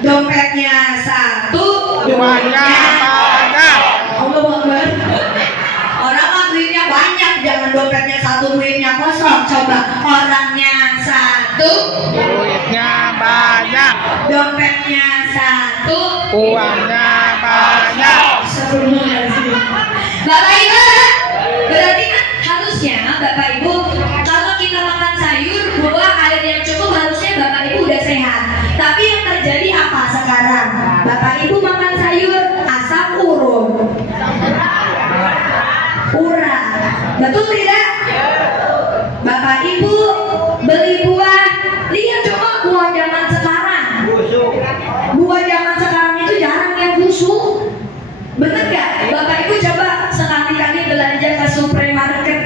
Dompetnya satu, Duitnya banyak. Allah Akbar. Orang mah duitnya banyak, jangan dompetnya satu duitnya kosong. Coba orangnya satu, Duitnya banyak. dompetnya satu, Uangnya banyak. Bapak Ibu, berarti kan harusnya Bapak Ibu kalau kita makan sayur, buah, air yang cukup harusnya Bapak Ibu udah sehat. Tapi yang terjadi apa sekarang? Bapak Ibu makan sayur asam urap, betul tidak? Bapak Ibu beli buah, lihat coba buah zaman sekarang. Buah zaman sekarang itu jarang yang busuk. Bener gak? Bapak Ibu coba sekali-kali belanja ke supermarket.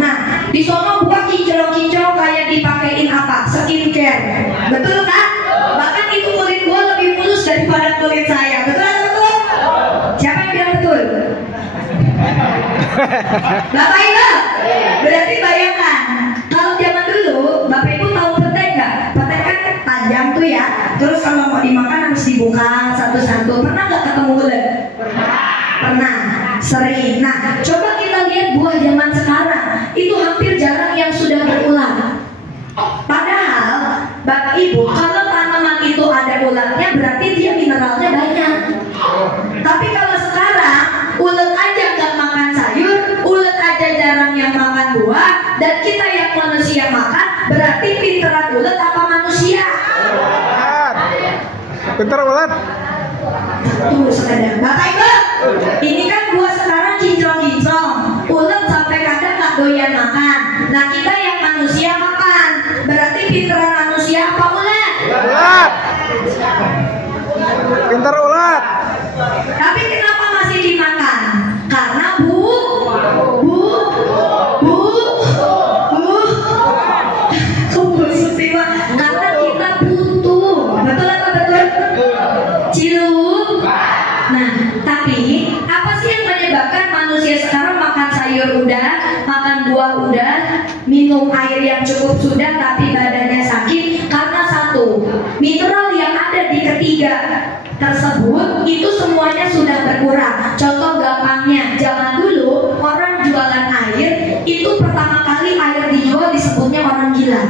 Nah, di sono buah kinclong-kinclong kayak dipakein apa? Skincare. Betul kan? Bahkan itu kulit buah lebih mulus daripada kulit saya. Betul atau betul? Siapa yang bilang betul? Bapak Ibu, berarti bayangkan kalau zaman dulu Bapak Ibu tahu petai nggak? Petai kan panjang tuh ya. Terus kalau mau dimakan harus dibuka satu-satu. Pernah nggak ketemu ulet? Pernah, sering. Nah, coba kita lihat buah zaman sekarang. Itu hampir jarang yang sudah berulang. Padahal Bapak Ibu, kalau tanaman itu ada ulatnya berarti dia mineralnya banyak. Tapi kalau sekarang ulet aja nggak makan sayur, ulet aja jarang yang makan buah, dan kita yang manusia makan, berarti pinteran ulet apa manusia? Bentar ulat. Tunggu sekedar. Bapak Ibu, ini kan buah sekarang kinclong-kinclong, ulet sampai kadang nggak doyan makan. Nah kita yang manusia makan, berarti pinteran manusia apa ulet? Ulat. Pintar ulat. Tapi kenapa masih dimakan? Karena karena kita butuh. Betul apa betul? Ciluk. Nah, tapi apa sih yang menyebabkan manusia sekarang makan sayur udah, makan buah udah, minum air yang cukup sudah, tapi badannya sakit? Karena satu, mineral yang ada di ketiga tersebut itu semuanya sudah berkurang. Contoh gampangnya, zaman dulu orang jualan air itu pertama kali air dijual disebutnya orang gila.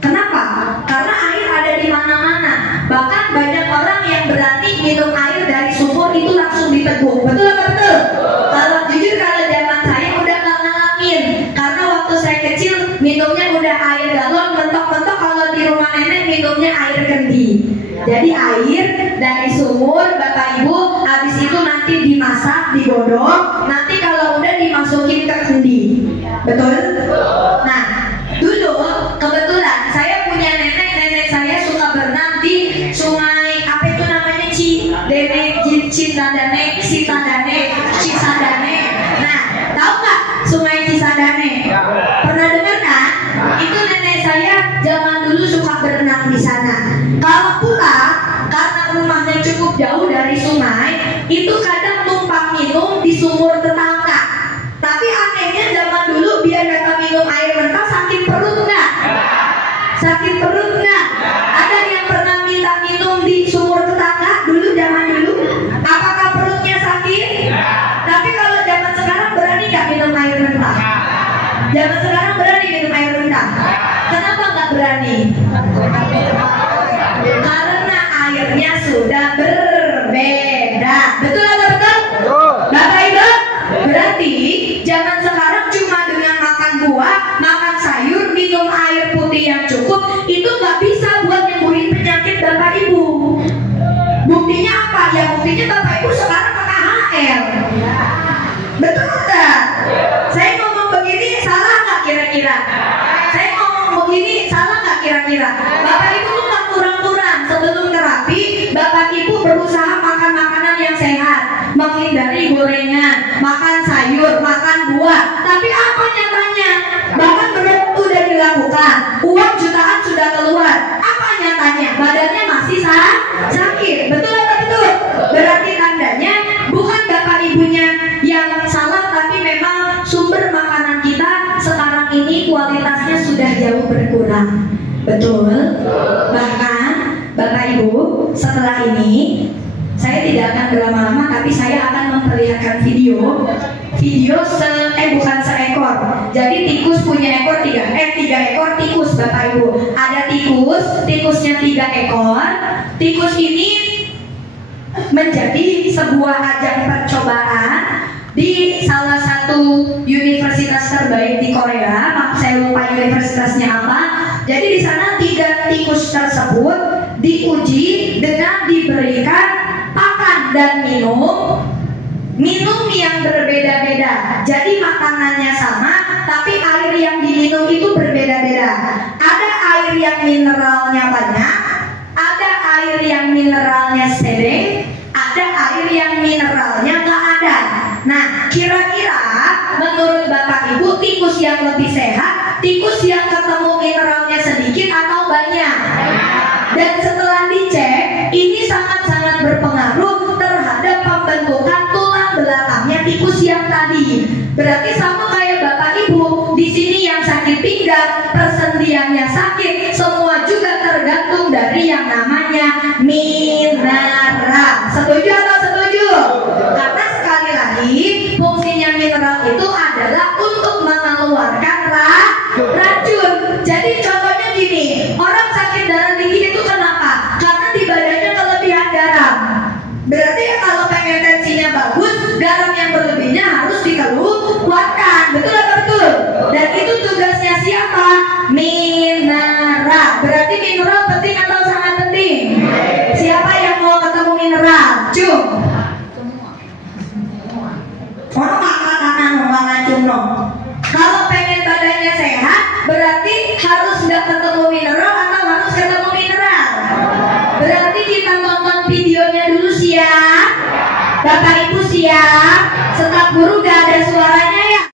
Kenapa? Karena air ada di mana-mana. Bahkan banyak orang yang berani minum air dari sumur itu langsung diteguk. Betul apa betul? Kalau jujur kalau zaman saya udah nggak ngalamin. Karena waktu saya kecil minumnya udah air galon, mentok-mentok kalau di rumah nenek minumnya air kendi. Jadi air dari sumur, Bapak Ibu, habis itu nanti dimasak, digodok, nanti kalau udah dimasukin ke kendi. Betul? Nah, dulu kebetulan saya punya nenek saya suka berenang di sungai apa itu namanya Cisadane. Nah, tahu nggak sungai Cisadane? Pernah dengar kan? Itu nenek saya zaman dulu suka berenang di sana. Kalau pulang karena rumahnya cukup jauh dari sungai, itu kadang numpang minum di sumur tetangga. Tapi anehnya zaman dulu biar datang minum air mentah sakit perut nggak? Sakit perut nggak? Ada yang pernah minta minum di sumur tetangga dulu zaman dulu? Apakah perutnya sakit? Tapi kalau zaman sekarang berani nggak minum air mentah? Zaman sekarang berani minum air mentah? Kenapa nggak berani? Karena airnya sudah berbeda. Betul atau betul? Bapak Ibu, berarti zaman sekarang cuma dengan makan buah, makan sayur, minum air putih yang cukup itu nggak bisa buat nyembuhin penyakit Bapak Ibu. Buktinya apa? Ya buktinya Bapak Ibu sekarang pakai HL. Betul nggak? Saya ngomong begini salah nggak kira-kira? Saya ngomong begini salah nggak kira-kira? Bapak Ibu tuh nggak kurang-kurang sebelum terapi. Bapak Ibu berusaha makan makanan yang sehat, menghindari gorengan, makan sayur, makan buah. Tapi apa nyatanya? Bahkan belum sudah dilakukan, uang jutaan sudah keluar. Apa nyatanya? Badannya masih sakit. Betul atau betul? Berarti tandanya bukan Bapak Ibunya yang salah, tapi memang sumber makanan kita sekarang ini kualitasnya sudah jauh berkurang. Betul? Bahkan Bapak Ibu, setelah ini saya tidak akan berlama-lama, tapi saya akan memperlihatkan video bukan seekor. Jadi tikus punya ekor tiga ekor tikus, Bapak Ibu. Ada tikusnya 3 ekor. Tikus ini menjadi sebuah ajang percobaan di salah satu universitas terbaik di Korea. Saya lupa universitasnya apa. Jadi di sana 3 tikus tersebut diuji dengan diberikan pakan dan minum yang berbeda-beda. Jadi makanannya sama, tapi air yang diminum itu berbeda-beda. Ada air yang mineralnya banyak, ada air yang mineralnya sedang, ada air yang mineralnya nggak ada. Nah, kira-kira menurut Bapak Ibu, tikus yang lebih sehat, tikus yang ketemu mineralnya sedikit atau banyak? Dan setelah dicek, ini sangat-sangat berpengaruh terhadap pembentukan tulang belakangnya tikus yang tadi. Berarti sama kayak Bapak Ibu, di sini yang sakit pinggang, persendiannya sakit, semua juga tergantung dari yang namanya mineral. Setuju atau setuju? Karena sekali lagi, fungsinya mineral itu adalah untuk mengeluarkan racun. Jadi contohnya gini, orang sakit darah tinggi itu kenapa? Karena di badannya kelebihan garam. Berarti ya kalau pengen tensinya bagus, garam yang berlebihnya harus dikeluarkan. Betul atau betul? Dan itu tugasnya siapa? Mineral. Berarti mineral penting atau sangat penting? Siapa yang mau ketemu mineral? Cung. Orang makan kanan, makan cumno. Kalau pengen badannya sehat, berarti harus nggak ketemu mineral atau harus ketemu mineral? Berarti kita tonton videonya dulu, siap? Bapak Ibu siap? Staf guru gak ada suaranya ya?